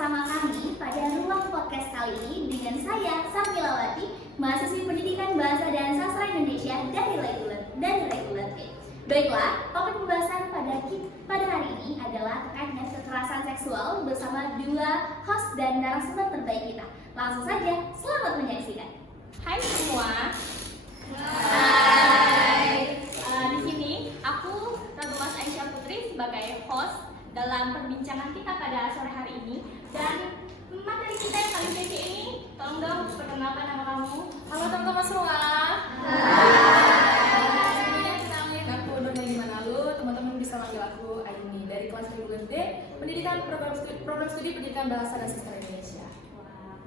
bersama kami pada ruang podcast kali ini dengan saya, Samilawati, mahasiswi Pendidikan Bahasa dan Sastra Indonesia dari Reguler. Baiklah, topik pembahasan pada hari ini adalah terkait dengan kekerasan seksual bersama dua host dan narasumber terbaik kita. Langsung saja, selamat menyaksikan. Hai semua. Hai. Di sini aku Radumas Aisyah Putri sebagai host dalam perbincangan kita pada sore hari ini, dan materi kita yang kali ini, tolong dong perkenalkan nama kamu. Halo teman-teman semua. Hai. Kenalin aku Nurhayati Manalu. Teman-teman bisa manggil aku Aini dari kelas Reguler D, program studi Pendidikan Bahasa dan Sastra Indonesia.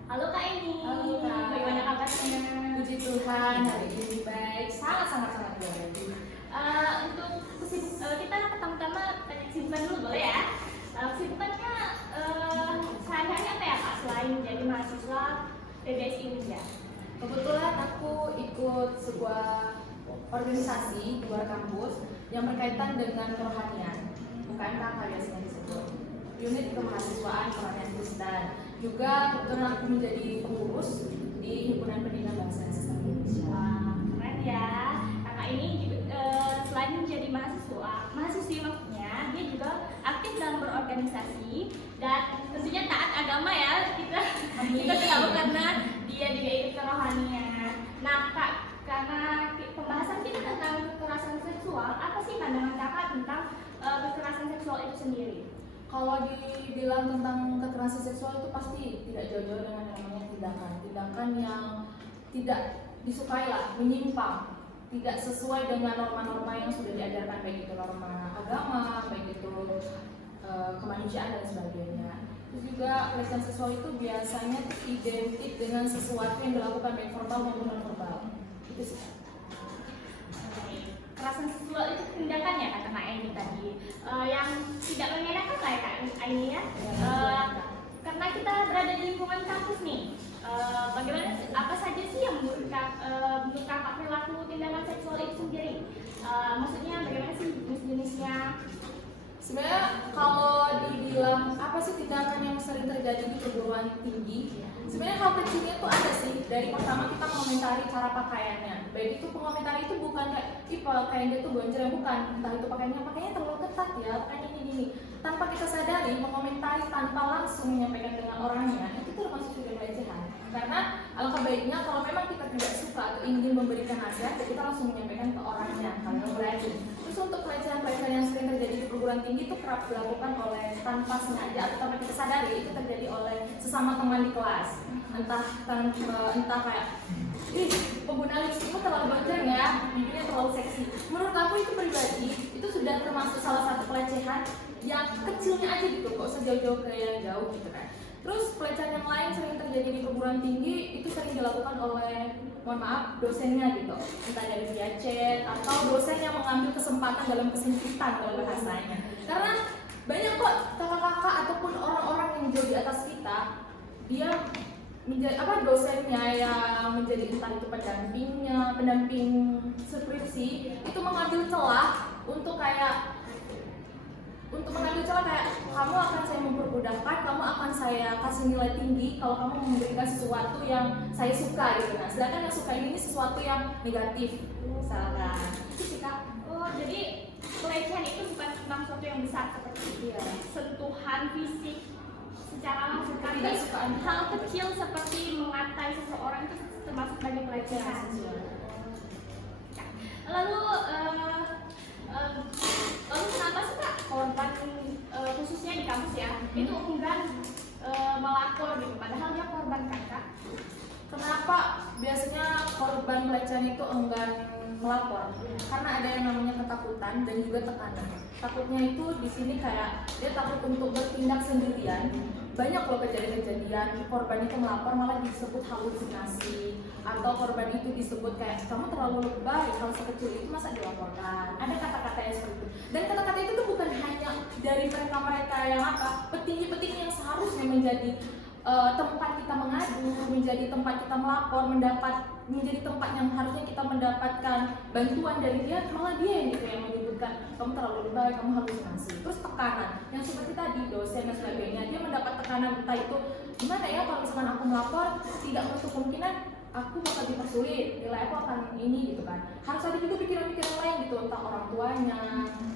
Halo Kak Eni. Halo, Kak. Bagaimana kabarnya? Puji Tuhan, hari ini baik, sangat baik. Untuk kita pertama-tama tanya kesibukan dulu boleh ya? Kesibukannya sehari-hari apa ya Kak selain menjadi mahasiswa PBS Indonesia? Kebetulan aku ikut sebuah organisasi di luar kampus yang berkaitan dengan kerohanian, UKMK biasanya disebut. Unit Kemahasiswaan Kerohanian Kristen. Juga kebetulan aku menjadi pengurus di Himpunan Pendidikan Bahasa dan Sastra Indonesia. Wah, keren ya. Kakak ini juga, selain menjadi mahasiswi maksudnya, dia juga aktif dalam berorganisasi dan tentunya taat agama ya. Kita tahu karena dia juga ikut kerohanian. Nah Kak, karena pembahasan kita tentang kekerasan seksual, apa sih pandangan kakak tentang kekerasan seksual itu sendiri? Kalau dibilang tentang kekerasan seksual itu pasti tidak jauh-jauh dengan yang namanya tindakan yang tidak disukai lah, menyimpang, tidak sesuai dengan norma-norma yang sudah diajarkan, baik itu norma agama, baik itu kemanusiaan dan sebagainya. Terus juga pelecehan seksual itu biasanya identik dengan sesuatu yang dilakukan baik verbal maupun non verbal. Itu sih. Kekerasan seksual itu tindakannya kata Kak Aini tadi yang tidak mengenakan lah ya Kak Aini ya. Karena kita berada di lingkungan kampus nih, bagaimana apa saja sih yang menurut kakak perilaku tindakan seksual itu sendiri? Maksudnya bagaimana sih jenis-jenisnya? Sebenarnya kalau dibilang apa sih tindakan yang sering terjadi di perguruan tinggi, sebenarnya hal kecilnya tuh ada sih. Dari pertama kita mengomentari cara pakaiannya, baik itu pengomentari itu bukan kayak pakaian dia tuh gonjreng, bukan, entah itu pakaiannya terlalu ketat ya, pakaian ini tanpa kita sadari mengomentari tanpa langsung menyampaikan dengan orangnya, itu termasuk juga pelecehan. Karena alangkah baiknya kalau memang kita tidak suka atau ingin memberikan nasihat, kita langsung menyampaikan ke orangnya kalau berani. Terus untuk pelecehan yang sering terjadi di perguruan tinggi itu kerap dilakukan oleh tanpa sengaja atau tanpa kita sadari, itu terjadi oleh sesama teman di kelas. Entah kayak, pengguna lipstikmu terlalu gonjreng ya, bibirnya terlalu seksi. Menurut aku itu pribadi, itu sudah termasuk salah satu pelecehan yang kecilnya aja gitu, kok sejauh-jauh ke yang jauh gitu kan. Terus pelecehan yang lain sering terjadi di perguruan tinggi itu sering dilakukan oleh, mohon maaf, dosennya gitu, entah dari via chat atau dosen yang mengambil kesempatan dalam kesempitan kalau bahasanya. Karena banyak kok kakak-kakak ataupun orang-orang yang jauh di atas kita, dia menjadi dosennya yang menjadi entah itu pendamping skripsi, itu mengambil celah untuk mengambil celah kayak, kamu akan saya mempermudahkan, kamu akan saya kasih nilai tinggi kalau kamu memberikan sesuatu yang saya suka gitu. Nah, sedangkan yang suka ini sesuatu yang negatif misalkan. Itu sih Kak. Oh, jadi pelecehan itu bukan tentang sesuatu yang besar seperti sentuhan fisik secara langsung, tapi hal kecil seperti mengatai seseorang itu termasuk sebagai pelecehan. Lalu kenapa sih Kak korban khususnya di kampus ya itu enggan melapor gitu, padahal dia korban Kak? Kenapa biasanya korban pelecehan itu enggan melapor? Karena ada yang namanya ketakutan dan juga tekanan. Takutnya itu di sini kayak dia takut untuk bertindak sendirian. Banyak loh kejadian-kejadian korban itu melapor malah disebut halusinasi, atau korban itu disebut kayak, kamu terlalu lebay, hal sekecil itu masa dilaporkan. Ada kata-kata yang seperti itu. Dan kata-kata itu tuh bukan hanya dari mereka yang petinggi-petinggi yang seharusnya menjadi tempat kita mengadu, menjadi tempat kita melapor, menjadi tempat yang harusnya kita mendapatkan bantuan dari dia, malah dia yang menyebutkan kamu terlalu lebay, kamu halusinasi. Terus tekanan yang seperti tadi dosen dan sebagainya, dia mendapat tekanan karena entah itu gimana ya, kalau misalkan aku melapor tidak menutup kemungkinan aku bakal dipersulit, nilai aku akan ini gitu kan. Harus ada juga pikiran-pikiran lain gitu tentang orang tuanya,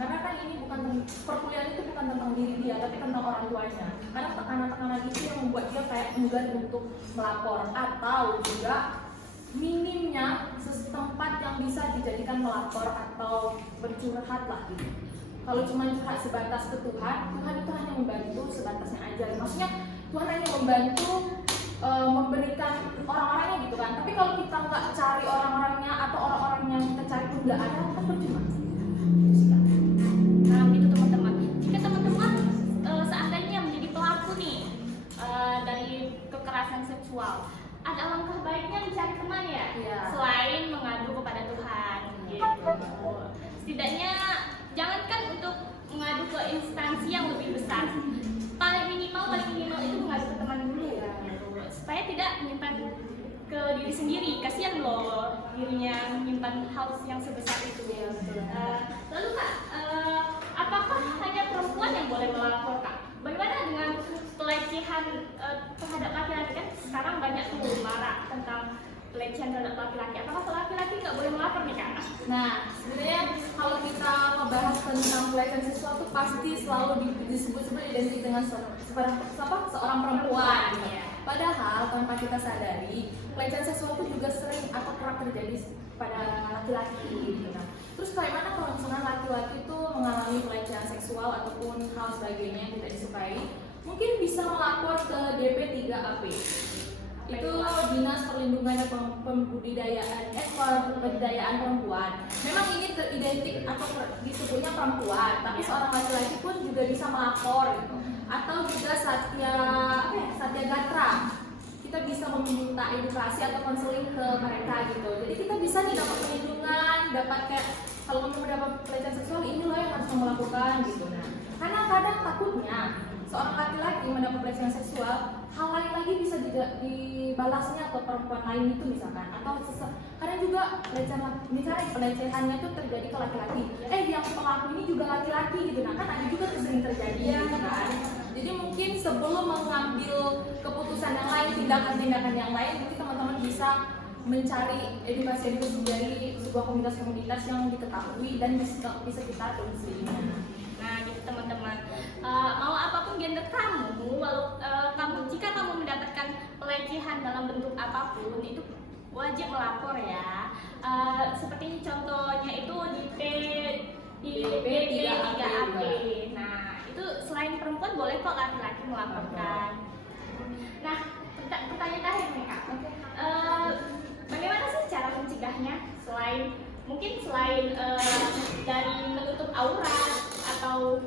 karena kan ini bukan perkuliahan itu bukan tentang diri dia tapi tentang orang tuanya, karena tekanan-tekanan itu yang membuat dia kayak enggan untuk melapor. Atau juga minimnya setempat yang bisa dijadikan melapor atau bercurhat lah gitu. Kalau cuma curhat sebatas ke Tuhan, Tuhan itu hanya membantu sebatasnya aja. Maksudnya Tuhan hanya membantu memberikan orang-orangnya gitu kan. Tapi kalau kita nggak cari orang-orangnya atau orang-orang yang kita cari pun nggak ada, kan percuma. Nah, itu teman-teman. Jika teman-teman seandainya menjadi pelaku nih dari kekerasan seksual, ada alangkah baiknya mencari teman ya, Iya. selain mengadu kepada Tuhan. Gitu. Setidaknya jangankan untuk mengadu ke instansi yang lebih besar, paling minimal itu mengadu ke teman dulu, supaya tidak menyimpan ke diri sendiri. Kasihan loh dirinya menyimpan hal yang sebesar itu. Lalu Kak, apakah hanya perempuan yang boleh melapor Kak? Bagaimana dengan pelecehan terhadap laki-laki? Kan sekarang banyak tuh marak tentang pelecehan terhadap laki-laki. Apakah laki-laki nggak boleh melapor nih Kak? Nah, sebenarnya kalau kita membahas tentang pelecehan seksual itu pasti selalu disebut-sebut identik dengan seorang perempuan. Iya. Padahal tanpa kita sadari, pelecehan seksual itu juga sering atau kerap terjadi pada laki-laki gitu. Nah, terus kayak mana kalau misalnya laki-laki itu mengalami pelecehan seksual ataupun hal sebagainya yang tidak disukai, mungkin bisa melapor ke DP3AP. Itu Dinas Perlindungan dan Pemberdayaan Perempuan. Memang ini identik atau disebutnya perempuan, tapi seorang laki-laki pun juga bisa melapor gitu. Atau juga Satya Gatra. Kita bisa meminta edukasi atau konseling ke mereka gitu. Jadi kita bisa nih dapat perlindungan, dapat kayak kalau kamu mendapat pelecehan seksual ini loh yang harus kamu lakukan gitu. Nah, karena kadang takutnya seorang laki-laki mendapat pelecehan seksual, hal lain lagi bisa dibalasnya atau perempuan lain itu misalkan, atau kadang juga pelecehannya itu terjadi ke laki-laki. Yang pelaku ini juga laki-laki gitu. Nah, kan ada juga sering terjadi gitu kan. Jadi mungkin sebelum mengambil keputusan yang lain, tindakan-tindakan yang lain, mungkin teman-teman bisa mencari edukasi dari sebuah komunitas-komunitas yang diketahui dan bisa kita telusuri. Nah, gitu teman-teman. Mau apapun gender kamu, jika kamu mendapatkan pelecehan dalam bentuk apapun, itu wajib melapor ya. Seperti contohnya itu di DP3AP. Nah, itu selain perempuan boleh kok laki-laki melaporkan. Nah, pertanyaan terakhir nih Kak. Bagaimana sih cara mencegahnya? Selain dari menutup aurat atau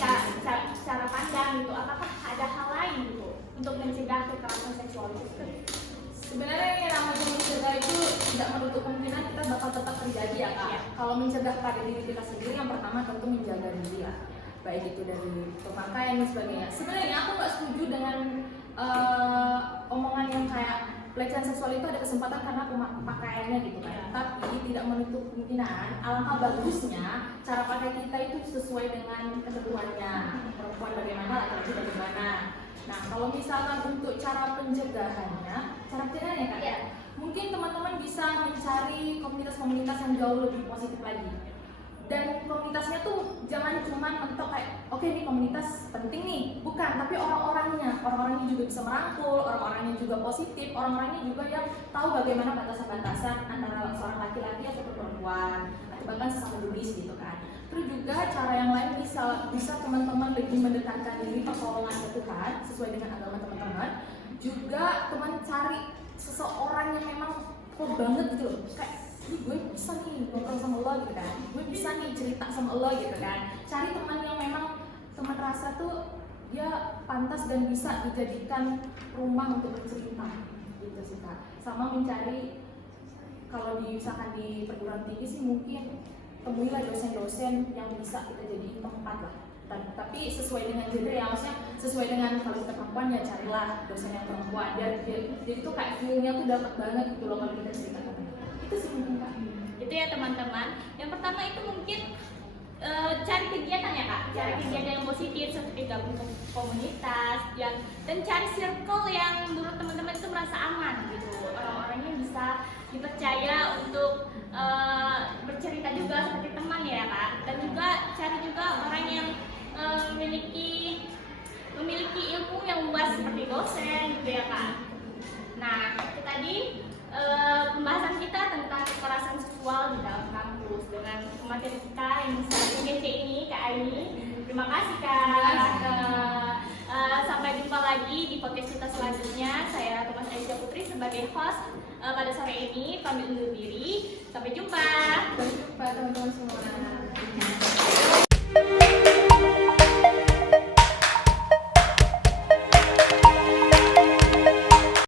cara pandang gitu, apakah ada hal lain gitu untuk mencegah kekerasan seksual itu? Sebenarnya yang namanya mencegah itu tidak menutup kemungkinan kita bakal tetap terjadi ya Kak. Iya. Kalau mencegah pada diri kita sendiri, yang pertama tentu menjaga diri ya, baik itu dari pemakaian dan sebagainya. Sebenarnya aku nggak setuju dengan omongan yang kayak pelecehan seksual itu ada kesempatan karena pakaiannya gitu kan. Tapi tidak menutup kemungkinan, alangkah bagusnya cara pakai kita itu sesuai dengan ketentuannya. Perempuan bagaimana, laki-laki bagaimana. Nah, kalau misalkan untuk cara pencegahannya Kak, ya, mungkin teman-teman bisa mencari komunitas-komunitas yang jauh lebih positif lagi. Dan komunitasnya tuh jangan cuma mentok kayak oke, ini komunitas penting nih, bukan, tapi orang-orangnya juga bisa merangkul, orang-orangnya juga positif, orang-orangnya juga yang tahu bagaimana batasan-batasan antara seorang laki-laki atau perempuan atau bahkan sesama jenis gitu kan. Terus juga cara yang lain bisa teman-teman lebih mendekatkan diri pertolongan ke Tuhan sesuai dengan agama teman-teman. Juga teman cari seseorang yang memang kok banget gitu loh, kayak gue bisa nih ngobrol sama Allah gitu kan, gue bisa nih cerita sama Allah gitu kan. Cari teman yang memang teman rasa tuh dia pantas dan bisa dijadikan rumah untuk bercerita gitu sih Kak. Sama mencari, kalau misalkan di perguruan tinggi sih mungkin temuilah dosen-dosen yang bisa kita jadiin tempat lah. Tapi sesuai dengan gender ya, maksudnya sesuai dengan kalau kita perempuan ya carilah dosen yang perempuan. Jadi tuh kayak feel-nya tuh dapat banget gitu loh kalau kita cerita. Itu sih mungkin Kak. Itu ya teman-teman. Yang pertama itu mungkin cari kegiatan ya Kak, cari kegiatan yang positif seperti gabung komunitas dan cari circle yang menurut teman-teman itu merasa aman gitu, orang-orangnya bisa dipercaya untuk bercerita juga seperti teman ya Kak, dan juga cari juga orang yang memiliki ilmu yang luas seperti dosen gitu ya Kak. Nah itu tadi pembahasan kita tentang kekerasan seksual di dalam kampus dengan materi kita yang sangat kece ini Kak Aini. Terima kasih Kak. Sampai jumpa lagi di podcast kita selanjutnya. Saya Thomas Aisyah Putri sebagai host pada sore ini pamit undur diri. Sampai jumpa. Sampai jumpa teman-teman semua.